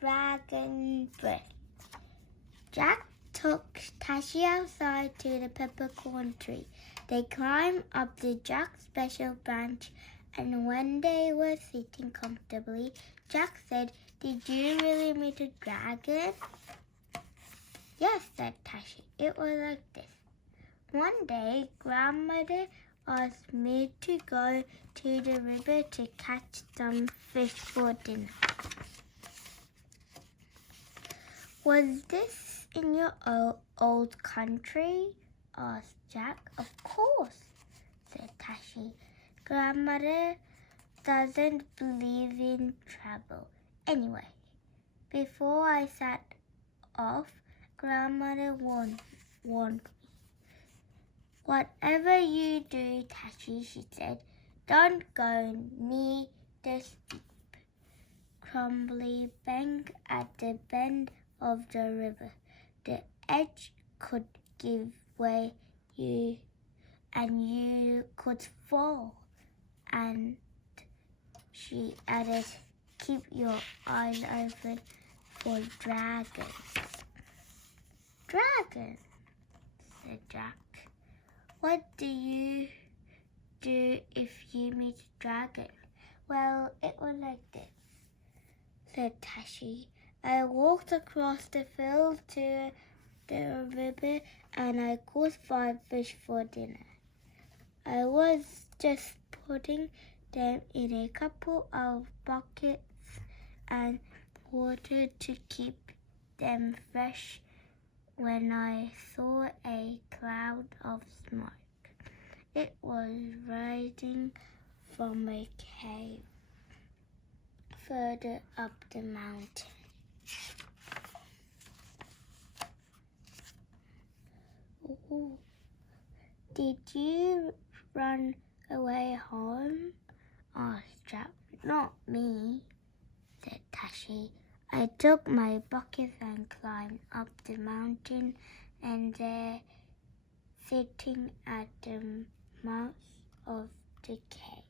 dragon breath. Jack took Tashi outside to the peppercorn tree. They climbed up the Jack's special branch, and when they were sitting comfortably, Jack said, "Did you really meet a dragon?" "Yes," said Tashi. "It was like this. One day, Grandmother asked me to go to the river to catch some fish for dinner." "Was this in your old country?" asked Jack. "Of course," said Tashi. "Grandmother doesn't believe in travel. Anyway, before I set off, Grandmother warned me. 'Whatever you do, Tashi,' she said, 'don't go near the steep, crumbly bank at the bend of the river. The edge could give way and you could fall.' And she added, 'Keep your eyes open for dragons.'" "Dragons?" said Jack. "What do you do if you meet a dragon?" "Well, it was like this," said Tashi. "I walked across the field to the river and I caught 5 fish for dinner. I was just putting them in a couple of buckets and water to keep them fresh when I saw a cloud of smoke. It was rising from a cave further up the mountain. Ooh. Did you run away home?" asked Jack. "Not me," said Tashi. "I took my bucket and climbed up the mountain, and there, sitting at the mouth of the cave,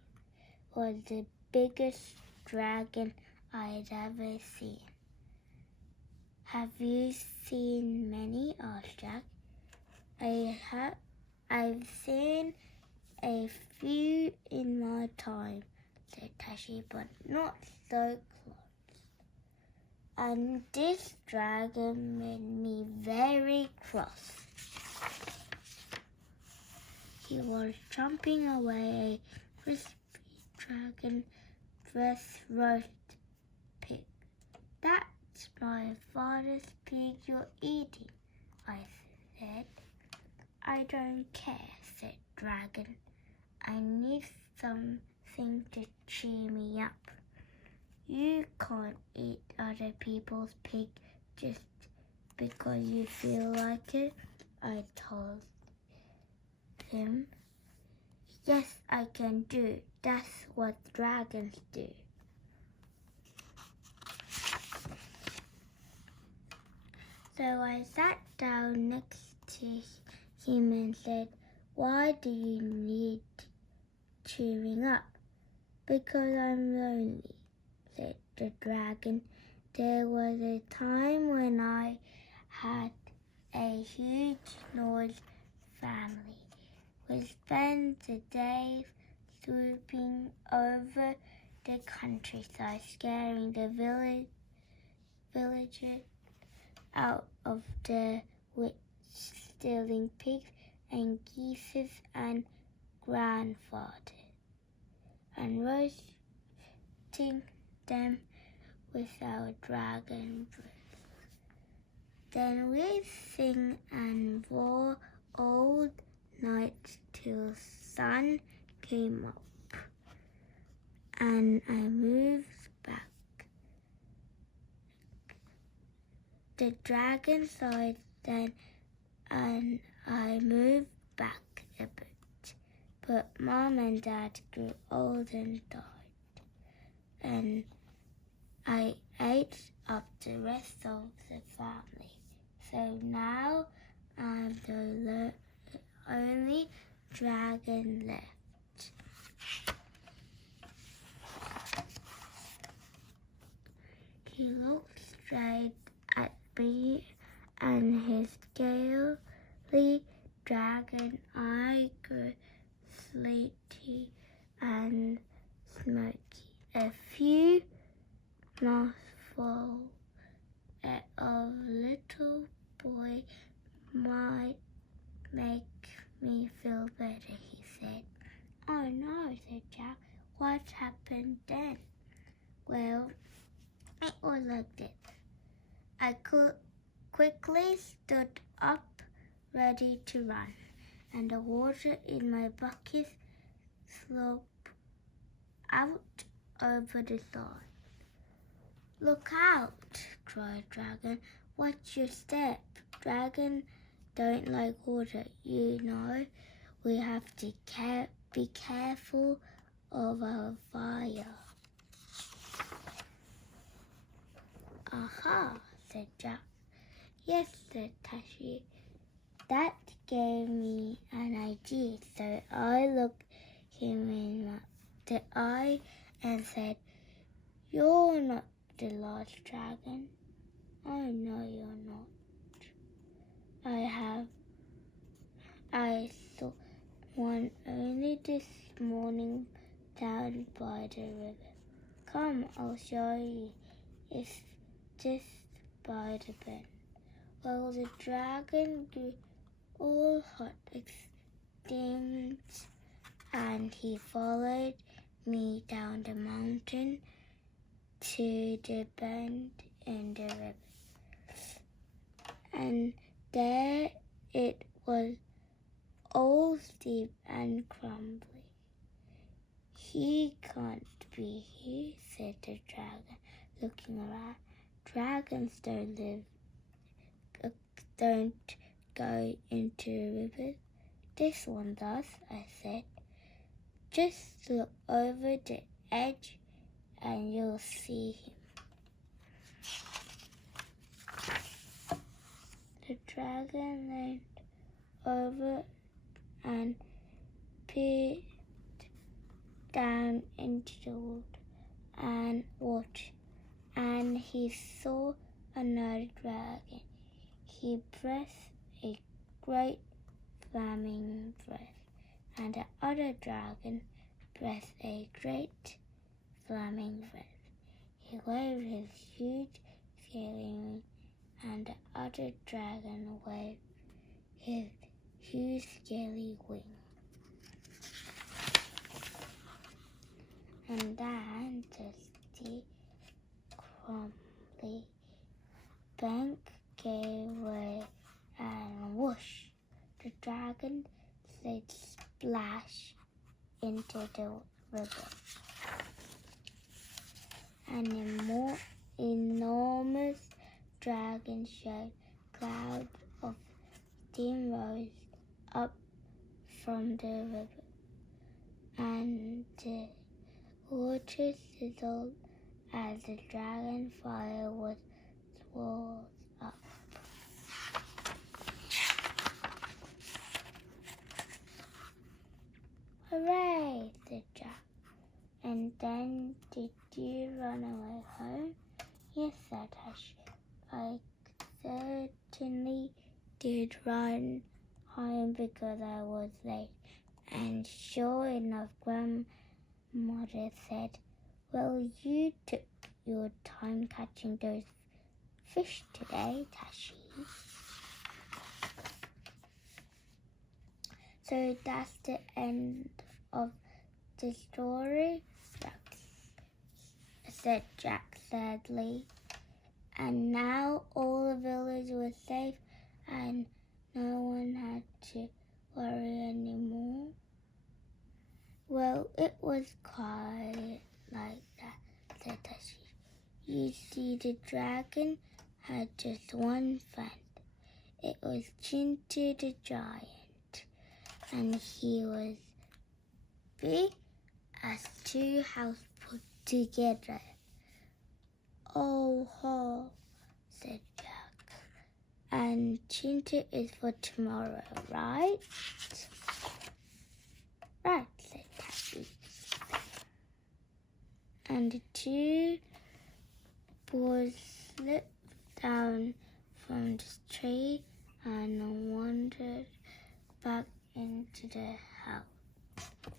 was the biggest dragon I'd ever seen." "Have you seen many?" asked Jack. I've seen a few in my time," said Tashi, "but not so close. And this dragon made me very cross. He was chomping away a crispy dragon breast roast pig." "That's my father's pig you're eating," I said. "I don't care," said Dragon. "I need something to cheer me up." "You can't eat other people's pig just because you feel like it," I told him. "Yes, I can do. That's what dragons do." So I sat down next to him and said, "Why do you need cheering up?" "Because I'm lonely," said the dragon. "There was a time when I had a huge large family. We spent the days swooping over the countryside, scaring the villagers out of their wits, stealing pigs and geese and grandfathers, and roasting them with our dragon breath. Then we'd sing and roar all night till sun came up, and I moved back." The dragon sighed then, and I moved back a bit. But Mom and Dad grew old and died, and I ate up the rest of the family. So now I'm the only dragon left. He looked straight at me, and his scaly dragon eye grew sleepy and smoky. A few mouthfuls of little boy might make me feel better, he said. Oh no, said Jack. What happened then? Well, it was like this. I quickly stood up, ready to run, and the water in my bucket sloped out over the side. Look out, cried Dragon. Watch your step. Dragon don't like water, you know. We have to be careful of our fire. Aha, said Jack. Yes, said Tashi. That gave me an idea, so I looked him in the eye and said, You're not the large dragon. Oh no, you're not. I saw one only this morning down by the river. Come, I'll show you. It's just by the bend. Well, the dragon grew all hot, extinct, and he followed me down the mountain to the bend in the river. And there it was, all steep and crumbly. He can't be here, said the dragon, looking around. Dragons don't go into rivers. This one does, I said. Just look over the edge and you'll see him. The dragon leaned over and peered down into the water, and he saw another dragon. He breathed a great flaming breath, and the other dragon breathed a great flaming breath. He waved his huge scaly wing, and the other dragon waved his huge scaly wing. And then the steep, crumbly bank gave way, and whoosh, the dragon slid splash into the river. An enormous dragon-shaped cloud of steam rose up from the river, and the water sizzled as the dragon fire was swirled up. Hooray, said Jack. And then did you run away home? Yes, said Tashi. I certainly did run home because I was late. And sure enough, Grandmother said, well, you took your time catching those fish today, Tashi. So that's the end of the story, said Jack sadly. And now all the village was safe and no one had to worry anymore. Well, it was quite like that, said Tashi. You see, the dragon had just one friend. It was Chintu the giant, and he was big as two houses put together. Oh ho, said Jack. And Chintu is for tomorrow, right? Right, said Tashi. And the two boy slipped down from the tree and wandered back into the house.